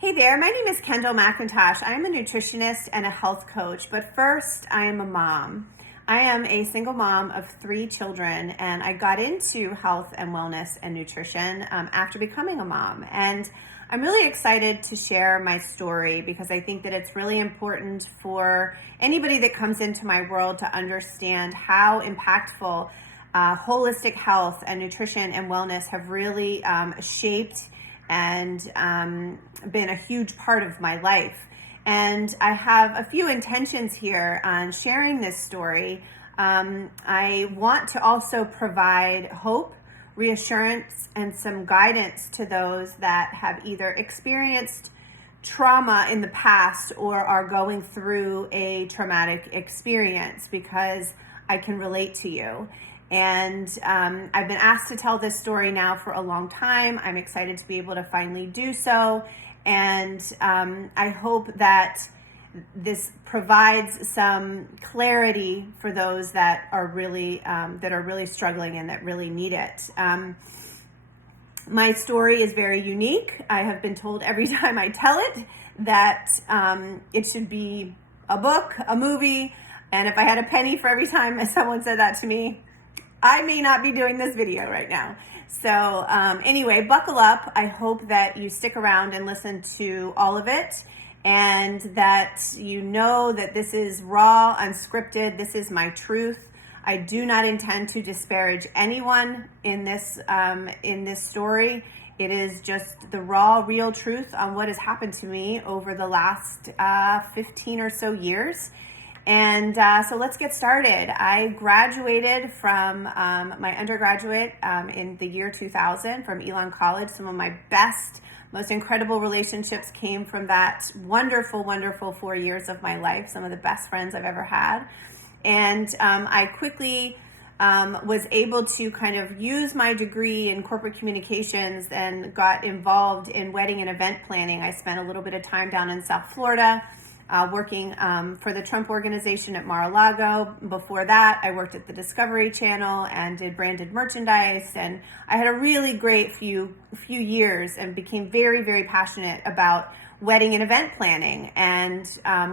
Hey there, my name is Kendall McIntosh. I'm a nutritionist and a health coach, but first, I am a mom. I am a single mom of 3 children, and I got into health and wellness and nutrition after becoming a mom. And I'm really excited to share my story because I think that it's really important for anybody that comes into my world to understand how impactful holistic health and nutrition and wellness have really shaped and been a huge part of my life. And I have a few intentions here on sharing this story. I want to also provide hope, reassurance, and some guidance to those that have either experienced trauma in the past or are going through a traumatic experience, because I can relate to you. And I've been asked to tell this story now for a long time. I'm excited to be able to finally do so. And I hope that this provides some clarity for those that are really struggling and that really need it. My story is very unique. I have been told every time I tell it that it should be a book, a movie, and if I had a penny for every time someone said that to me, I may not be doing this video right now. So anyway, buckle up. I hope that you stick around and listen to all of it, and that you know that this is raw, unscripted. This is my truth. I do not intend to disparage anyone in this story. It is just the raw, real truth on what has happened to me over the last 15 or so years. And so let's get started. I graduated from my undergraduate in the year 2000 from Elon College. Some of my best, most incredible relationships came from that wonderful, wonderful 4 years of my life. Some of the best friends I've ever had. And I quickly was able to kind of use my degree in corporate communications and got involved in wedding and event planning. I spent a little bit of time down in South Florida working for the Trump organization at Mar-a-Lago. Before that, I worked at the Discovery Channel and did branded merchandise. And I had a really great few years and became very, very passionate about wedding and event planning. And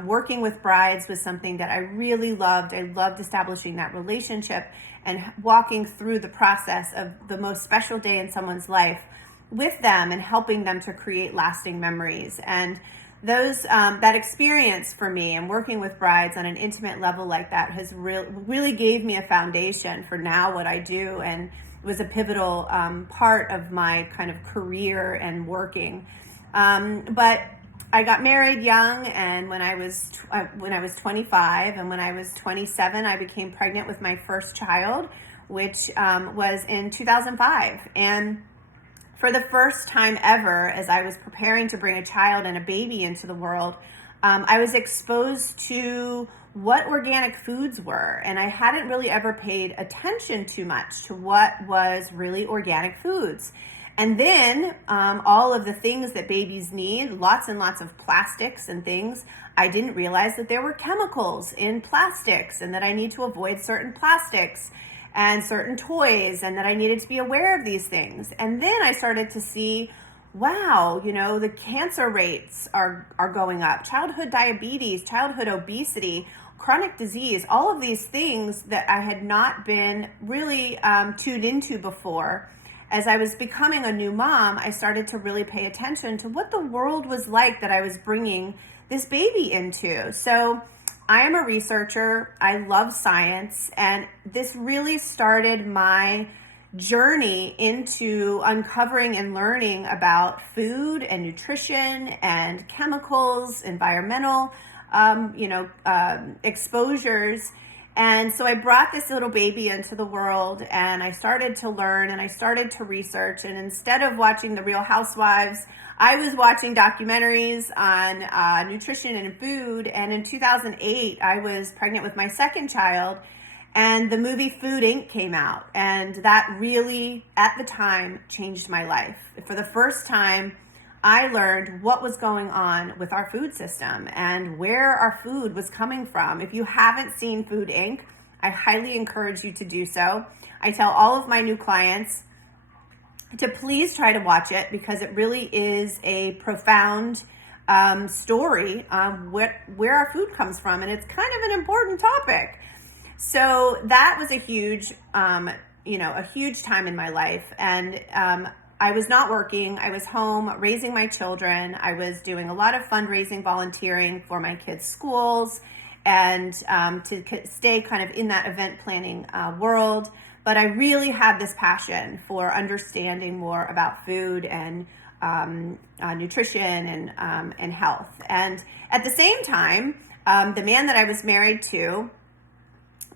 working with brides was something that I really loved. I loved establishing that relationship and walking through the process of the most special day in someone's life with them and helping them to create lasting memories. And that experience for me and working with brides on an intimate level like that has really gave me a foundation for now what I do, and was a pivotal part of my kind of career and working. But I got married young, and when I was 25, and when I was 27, I became pregnant with my first child, which was in 2005. And for the first time ever, as I was preparing to bring a child and a baby into the world, I was exposed to what organic foods were. And I hadn't really ever paid attention too much to what was really organic foods. And then all of the things that babies need, lots and lots of plastics and things, I didn't realize that there were chemicals in plastics and that I need to avoid certain plastics and certain toys, and that I needed to be aware of these things. And then I started to see, wow, the cancer rates are going up, childhood diabetes, childhood obesity, chronic disease, all of these things that I had not been really tuned into before. As I was becoming a new mom, I started to really pay attention to what the world was like that I was bringing this baby into. So I am a researcher. I love science, and this really started my journey into uncovering and learning about food and nutrition and chemicals, environmental, exposures. And so I brought this little baby into the world, and I started to learn and I started to research. And instead of watching The Real Housewives, I was watching documentaries on nutrition and food. And in 2008, I was pregnant with my second child, and the movie Food Inc. came out. And that really, at the time, changed my life. For the first time, I learned what was going on with our food system and where our food was coming from. If you haven't seen Food Inc., I highly encourage you to do so. I tell all of my new clients to please try to watch it, because it really is a profound story on where our food comes from, and it's kind of an important topic. So that was a huge, a huge time in my life, and I was not working. I was home raising my children. I was doing a lot of fundraising, volunteering for my kids' schools, and to stay kind of in that event planning world. But I really had this passion for understanding more about food and nutrition and health. And at the same time, the man that I was married to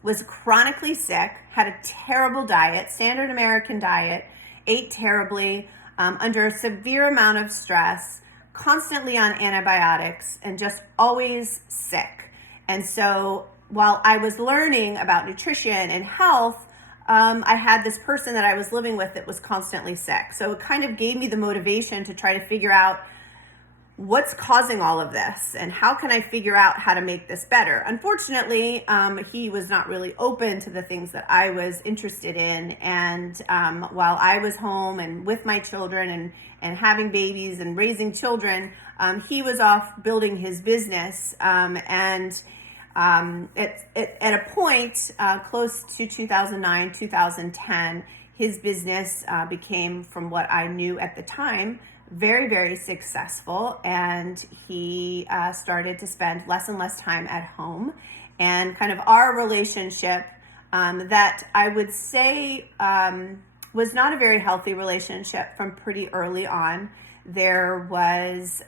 was chronically sick, had a terrible diet, standard American diet, ate terribly, under a severe amount of stress, constantly on antibiotics, and just always sick. And so while I was learning about nutrition and health, I had this person that I was living with that was constantly sick. So it kind of gave me the motivation to try to figure out what's causing all of this and how can I figure out how to make this better. Unfortunately, he was not really open to the things that I was interested in. And while I was home and with my children and having babies and raising children, he was off building his business. At a point close to 2009, 2010, his business became, from what I knew at the time, very, very successful, and he started to spend less and less time at home. And kind of our relationship, that I would say was not a very healthy relationship from pretty early on. There was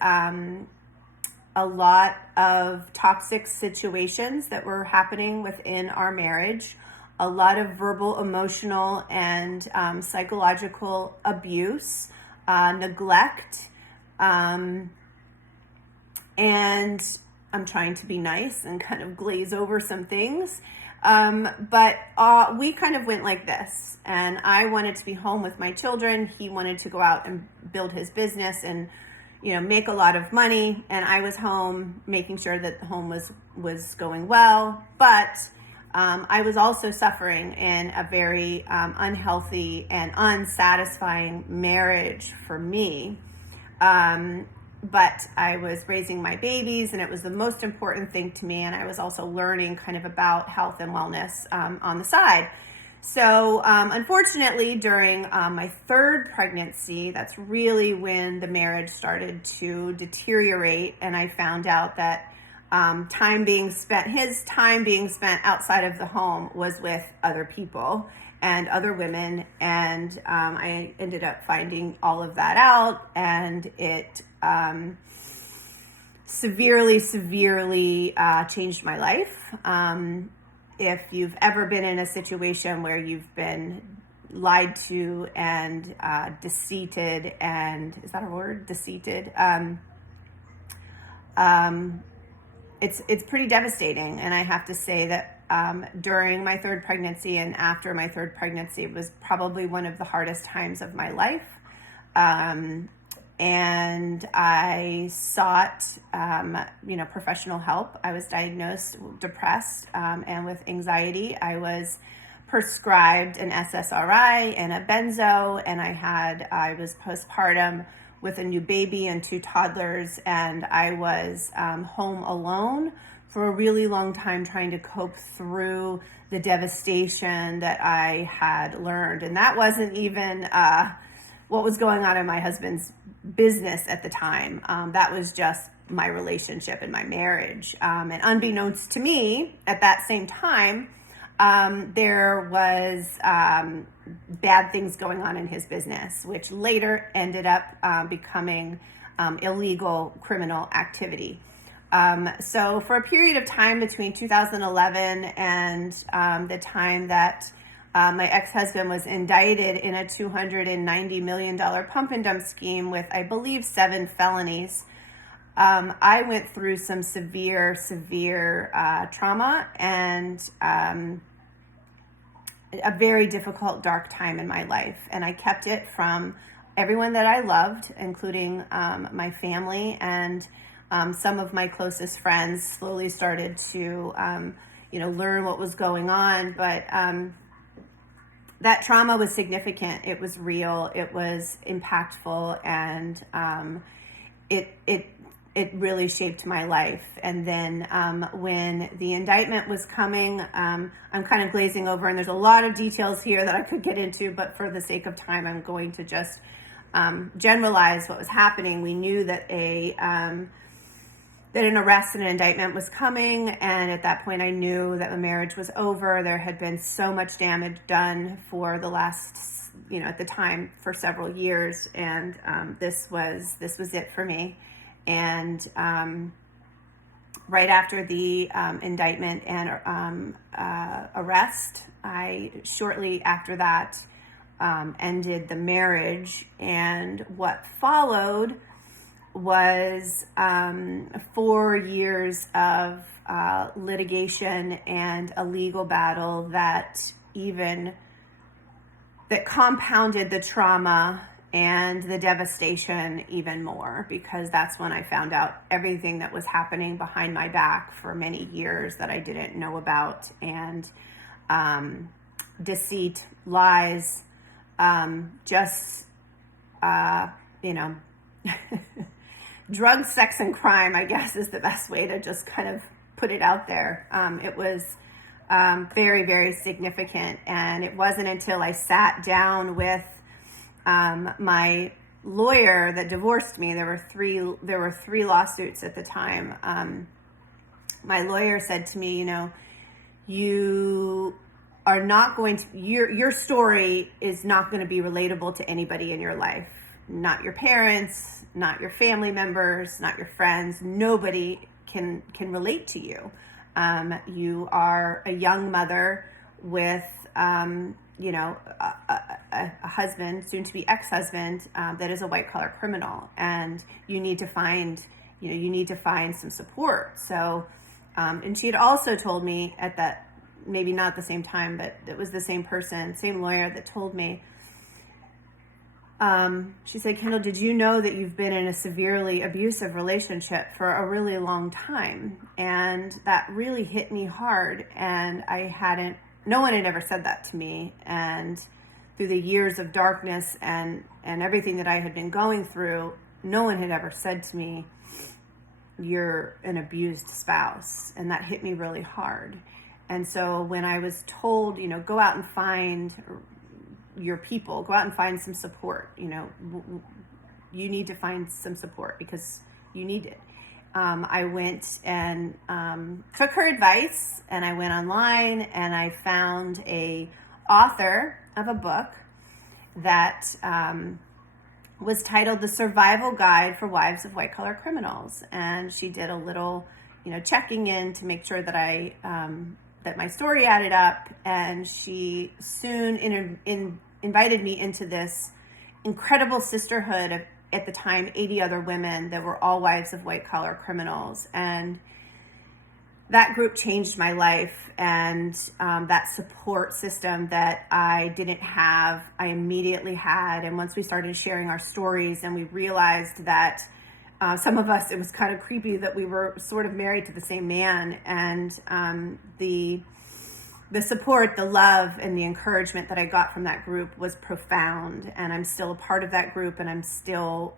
a lot of toxic situations that were happening within our marriage, a lot of verbal, emotional, and psychological abuse, neglect, and I'm trying to be nice and kind of glaze over some things, but we kind of went like this, and I wanted to be home with my children. He wanted to go out and build his business and make a lot of money, and I was home making sure that the home was going well, but I was also suffering in a very unhealthy and unsatisfying marriage for me. But I was raising my babies, and it was the most important thing to me, and I was also learning kind of about health and wellness on the side. So unfortunately, during my third pregnancy, that's really when the marriage started to deteriorate, and I found out that his time being spent outside of the home was with other people and other women, and I ended up finding all of that out, and it severely changed my life. If you've ever been in a situation where you've been lied to and deceived, and is that a word? Deceived. It's pretty devastating, and I have to say that during my third pregnancy and after my third pregnancy, it was probably one of the hardest times of my life. And I sought, professional help. I was diagnosed depressed and with anxiety. I was prescribed an SSRI and a benzo, and I was postpartum with a new baby and 2 toddlers, and I was home alone for a really long time trying to cope through the devastation that I had learned. And that wasn't even what was going on in my husband's business at the time. That was just my relationship and my marriage. And unbeknownst to me, at that same time, there was bad things going on in his business, which later ended up becoming illegal criminal activity. So for a period of time between 2011 and the time that my ex-husband was indicted in a $290 million pump and dump scheme with, I believe, 7 felonies, I went through some severe trauma and a very difficult, dark time in my life. And I kept it from everyone that I loved, including my family, and some of my closest friends slowly started to, learn what was going on. But that trauma was significant. It was real. It was impactful, and it really shaped my life. And then when the indictment was coming, I'm kind of glazing over, and there's a lot of details here that I could get into, but for the sake of time, I'm going to just generalize what was happening. We knew that that an arrest and an indictment was coming, and at that point I knew that the marriage was over. There had been so much damage done for the last, at the time, for several years, and this was it for me. And right after the indictment and arrest, I shortly after that ended the marriage, and what followed was 4 years of litigation and a legal battle that compounded the trauma and the devastation even more, because that's when I found out everything that was happening behind my back for many years that I didn't know about, and deceit, lies, drugs, sex, and crime, I guess, is the best way to just kind of put it out there. It was very, very significant, and it wasn't until I sat down with my lawyer that divorced me. There were three lawsuits at the time. My lawyer said to me, you are not going to, your story is not going to be relatable to anybody in your life. Not your parents, not your family members, not your friends. Nobody can relate to you. You are a young mother with, a husband, soon to be ex-husband, that is a white collar criminal, and you need to find some support. So, and she had also told me at that, maybe not at the same time, but it was the same person, same lawyer that told me, she said, Kendall, did you know that you've been in a severely abusive relationship for a really long time? And that really hit me hard. And no one had ever said that to me. And through the years of darkness and everything that I had been going through, no one had ever said to me, you're an abused spouse. And that hit me really hard. And so when I was told, go out and find your people, go out and find some support, you need to find some support because you need it. I went and took her advice, and I went online and I found a author of a book that was titled The Survival Guide for Wives of White Collar Criminals. And she did a little, checking in to make sure that that my story added up, and she soon invited me into this incredible sisterhood of, at the time, 80 other women that were all wives of white collar criminals. And that group changed my life, and that support system that I didn't have, I immediately had. And once we started sharing our stories, and we realized that some of us, it was kind of creepy that we were sort of married to the same man, and the support, the love, and the encouragement that I got from that group was profound. And I'm still a part of that group, and I'm still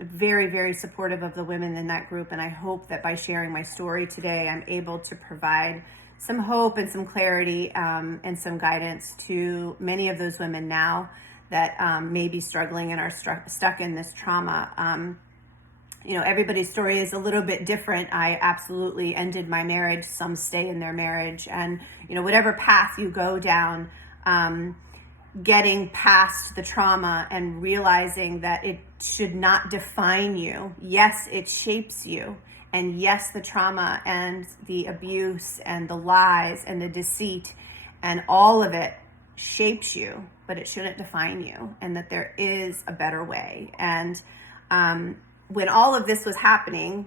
very, very supportive of the women in that group. And I hope that by sharing my story today, I'm able to provide some hope and some clarity and some guidance to many of those women now that may be struggling and are stuck in this trauma. Everybody's story is a little bit different. I absolutely ended my marriage. Some stay in their marriage. And, whatever path you go down, getting past the trauma and realizing that it should not define you. Yes, it shapes you. And yes, the trauma and the abuse and the lies and the deceit and all of it shapes you, but it shouldn't define you, and that there is a better way. And, when all of this was happening,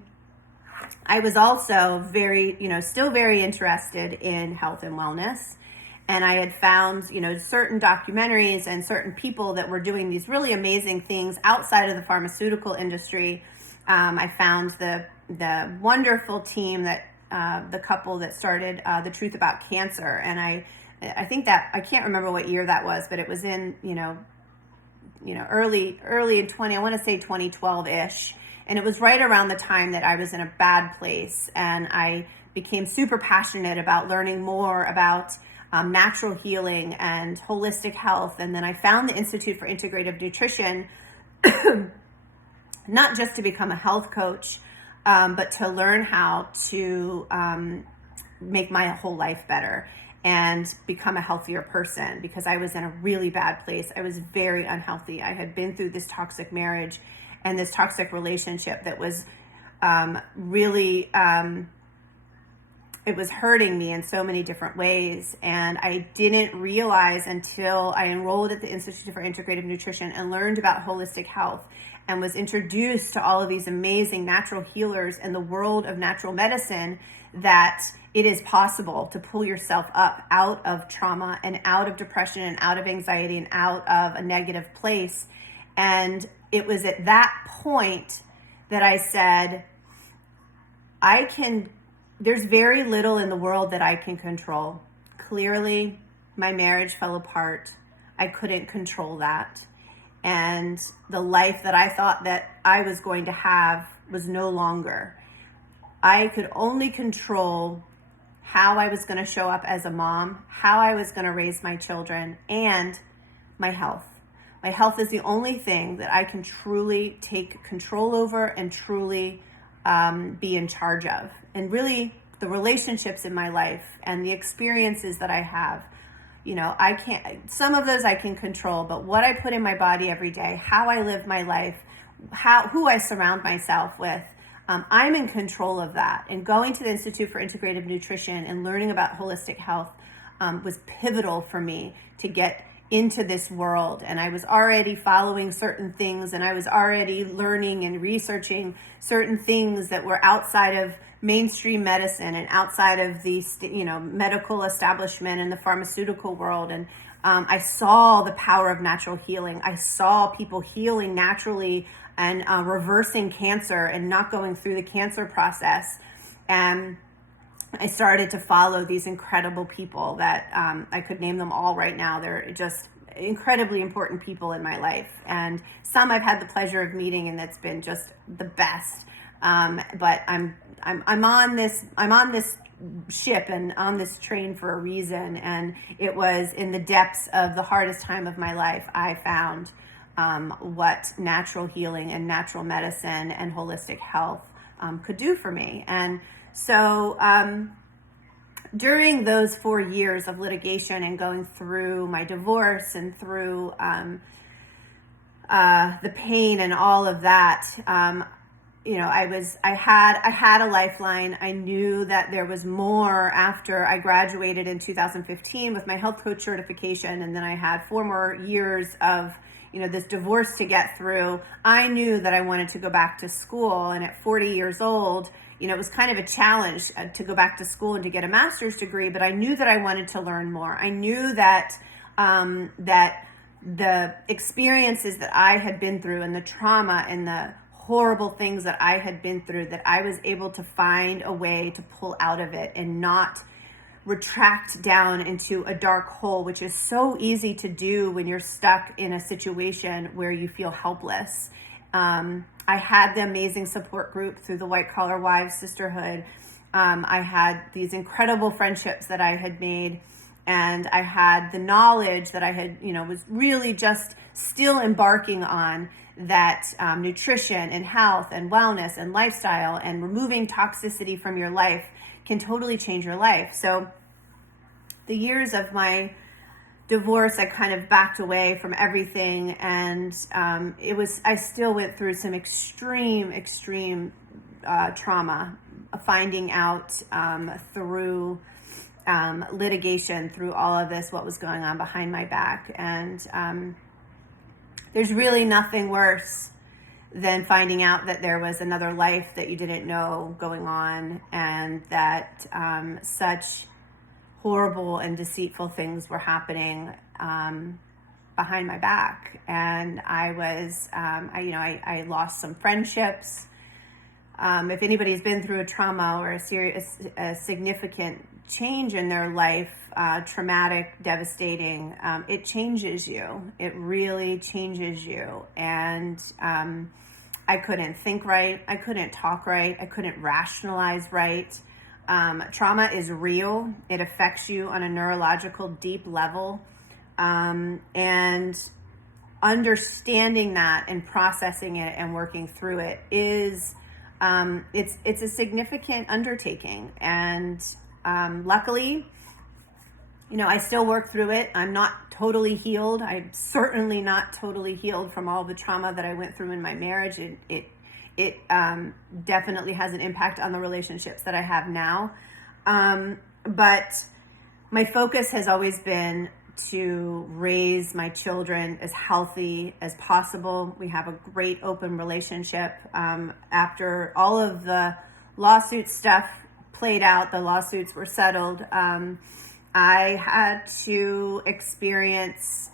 I was also still very interested in health and wellness. And I had found, certain documentaries and certain people that were doing these really amazing things outside of the pharmaceutical industry. I found the wonderful team that, the couple that started The Truth About Cancer. And I I think that, I can't remember what year that was, but it was in, early in 20, I want to say 2012-ish. And it was right around the time that I was in a bad place. And I became super passionate about learning more about natural healing and holistic health. And then I found the Institute for Integrative Nutrition, not just to become a health coach, but to learn how to make my whole life better and become a healthier person, because I was in a really bad place. I was very unhealthy. I had been through this toxic marriage and this toxic relationship that was really, it was hurting me in so many different ways. And I didn't realize until I enrolled at the Institute for Integrative Nutrition and learned about holistic health and was introduced to all of these amazing natural healers in the world of natural medicine, that it is possible to pull yourself up out of trauma and out of depression and out of anxiety and out of a negative place. And it was at that point that I said, there's very little in the world that I can control. Clearly, my marriage fell apart. I couldn't control that. And the life that I thought that I was going to have was no longer. I could only control how I was going to show up as a mom, how I was going to raise my children, and my health. My health is the only thing that I can truly take control over and truly be in charge of. And really, the relationships in my life and the experiences that I have, some of those I can control, but what I put in my body every day, how I live my life, who I surround myself with, I'm in control of that. And going to the Institute for Integrative Nutrition and learning about holistic health was pivotal for me to get into this world. And I was already following certain things, and I was already learning and researching certain things that were outside of mainstream medicine and outside of the medical establishment and the pharmaceutical world. And I saw the power of natural healing. I saw people healing naturally and reversing cancer and not going through the cancer process. And I started to follow these incredible people that I could name them all right now. They're just incredibly important people in my life. And some I've had the pleasure of meeting, and that's been just the best. But I'm on this ship and on this train for a reason. And it was in the depths of the hardest time of my life I found what natural healing and natural medicine and holistic health could do for me. And so during those 4 years of litigation and going through my divorce and through the pain and all of that, I had a lifeline. I knew that there was more after I graduated in 2015 with my health coach certification, and then I had 4 more years of this divorce to get through. I knew that I wanted to go back to school, and at 40 years old, it was kind of a challenge to go back to school and to get a master's degree, but I knew that I wanted to learn more. I knew that that the experiences that I had been through and the trauma and the horrible things that I had been through, that I was able to find a way to pull out of it and not retract down into a dark hole, which is so easy to do when you're stuck in a situation where you feel helpless. I had the amazing support group through the White Collar Wives Sisterhood. I had these incredible friendships that I had made, and I had the knowledge that I had, was really just still embarking on, that nutrition and health and wellness and lifestyle and removing toxicity from your life can totally change your life. So the years of my divorce, I kind of backed away from everything, and I still went through some extreme trauma, finding out through litigation, through all of this, what was going on behind my back. And there's really nothing worse than finding out that there was another life that you didn't know going on, and that such horrible and deceitful things were happening behind my back. And I was, I lost some friendships. If anybody's been through a trauma or a significant change in their life, traumatic, devastating, it changes you. It really changes you. And I couldn't think right. I couldn't talk right. I couldn't rationalize right. Trauma is real. It affects you on a neurological, deep level. And understanding that and processing it and working through it is it's a significant undertaking. And luckily, I still work through it. I'm not totally healed. I'm certainly not totally healed from all the trauma that I went through in my marriage. It definitely has an impact on the relationships that I have now. But my focus has always been to raise my children as healthy as possible. We have a great open relationship. After all of the lawsuit stuff played out, the lawsuits were settled, I had to experience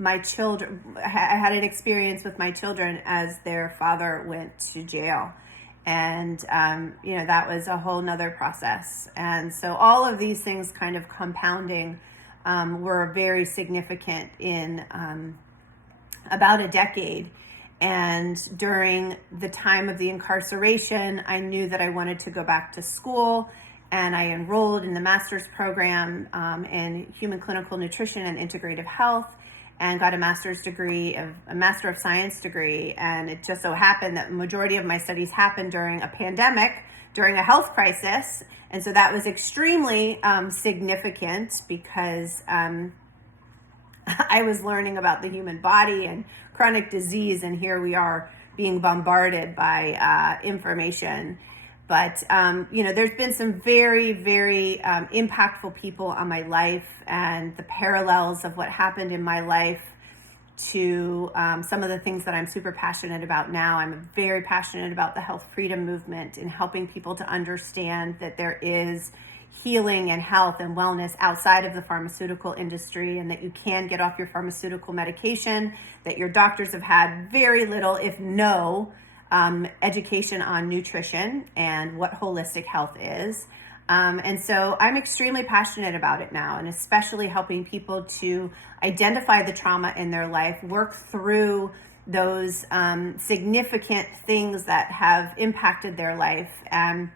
my children. I had an experience with my children as their father went to jail. And, that was a whole nother process. And so all of these things kind of compounding were very significant in about a decade. And during the time of the incarceration, I knew that I wanted to go back to school, and I enrolled in the master's program in human clinical nutrition and integrative health, and got a master of science degree. And it just so happened that the majority of my studies happened during a pandemic, during a health crisis. And so that was extremely significant because I was learning about the human body and chronic disease, and here we are being bombarded by information. But, there's been some very, very impactful people on my life, and the parallels of what happened in my life to some of the things that I'm super passionate about now. I'm very passionate about the health freedom movement and helping people to understand that there is healing and health and wellness outside of the pharmaceutical industry, and that you can get off your pharmaceutical medication, that your doctors have had very little, if no, education on nutrition and what holistic health is. And so I'm extremely passionate about it now, and especially helping people to identify the trauma in their life, work through those significant things that have impacted their life, and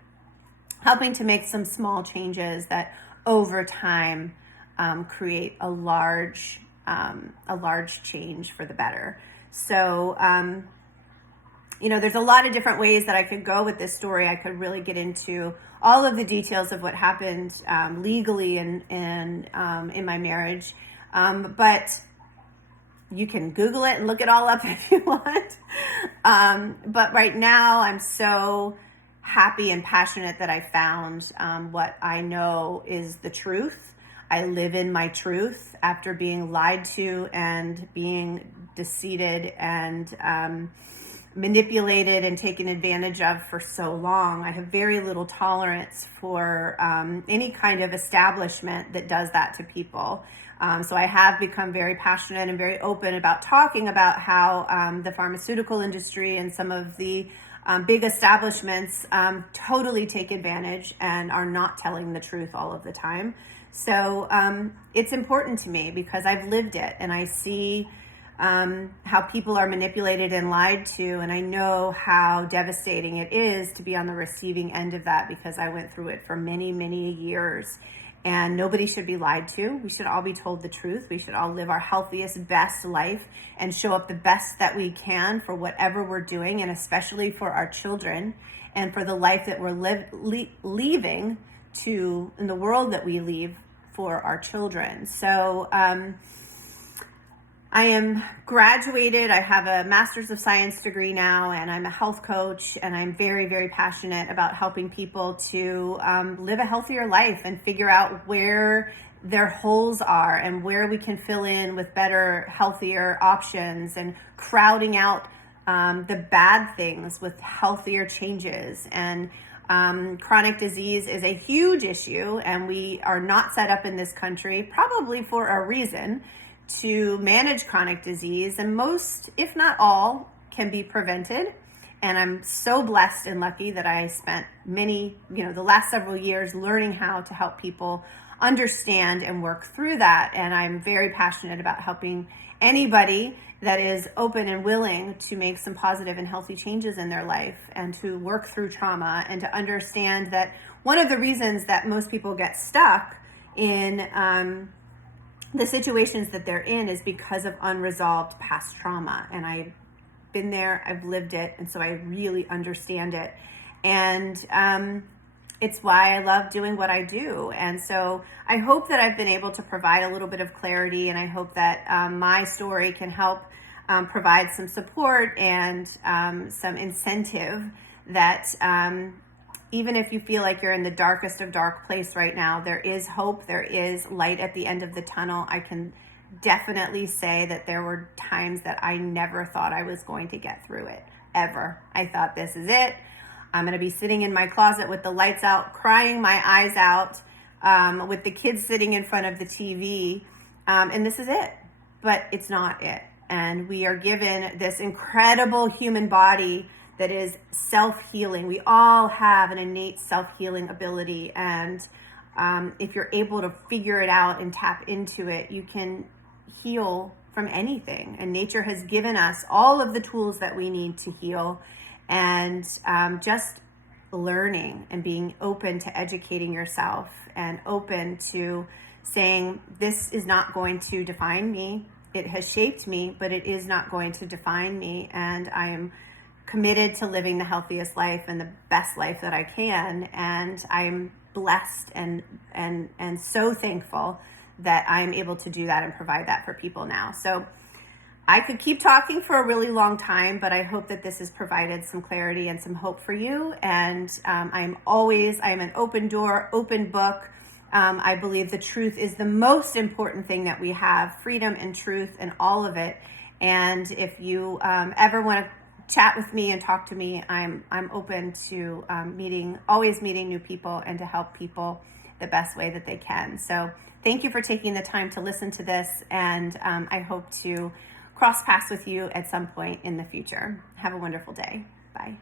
helping to make some small changes that over time create a large change for the better. So, there's a lot of different ways that I could go with this story. I could really get into all of the details of what happened legally and in my marriage. But you can Google it and look it all up if you want. But right now, I'm so happy and passionate that I found what I know is the truth. I live in my truth after being lied to and being deceived and manipulated and taken advantage of for so long. I have very little tolerance for any kind of establishment that does that to people. So I have become very passionate and very open about talking about how the pharmaceutical industry and some of the big establishments totally take advantage and are not telling the truth all of the time. So it's important to me because I've lived it, and I see how people are manipulated and lied to, and I know how devastating it is to be on the receiving end of that, because I went through it for many, many years. And nobody should be lied to. We should all be told the truth. We should all live our healthiest, best life and show up the best that we can for whatever we're doing, and especially for our children and for the life that we're leaving to, in the world that we leave for our children. So I am graduated. I have a master's of science degree now, and I'm a health coach, and I'm very, very passionate about helping people to live a healthier life and figure out where their holes are and where we can fill in with better, healthier options, and crowding out the bad things with healthier changes. And chronic disease is a huge issue, and we are not set up in this country, probably for a reason, to manage chronic disease. And most, if not all, can be prevented. And I'm so blessed and lucky that I spent the last several years learning how to help people understand and work through that. And I'm very passionate about helping anybody that is open and willing to make some positive and healthy changes in their life and to work through trauma and to understand that one of the reasons that most people get stuck in the situations that they're in is because of unresolved past trauma. And I've been there, I've lived it, and so I really understand it. And it's why I love doing what I do. And so I hope that I've been able to provide a little bit of clarity, and I hope that my story can help provide some support and some incentive that even if you feel like you're in the darkest of dark place right now, there is hope, there is light at the end of the tunnel. I can definitely say that there were times that I never thought I was going to get through it, ever. I thought, this is it. I'm going to be sitting in my closet with the lights out, crying my eyes out, with the kids sitting in front of the TV, and this is it. But it's not it. And we are given this incredible human body that is self-healing. We all have an innate self-healing ability. And if you're able to figure it out and tap into it, you can heal from anything. And nature has given us all of the tools that we need to heal. And just learning and being open to educating yourself and open to saying, this is not going to define me. It has shaped me, but it is not going to define me. And I am committed to living the healthiest life and the best life that I can. And I'm blessed and so thankful that I'm able to do that and provide that for people now. So I could keep talking for a really long time, but I hope that this has provided some clarity and some hope for you. And I am an open door, open book. I believe the truth is the most important thing that we have, freedom and truth and all of it. And if you ever want to chat with me and talk to me, I'm open to always meeting new people and to help people the best way that they can. So thank you for taking the time to listen to this. And I hope to cross paths with you at some point in the future. Have a wonderful day. Bye.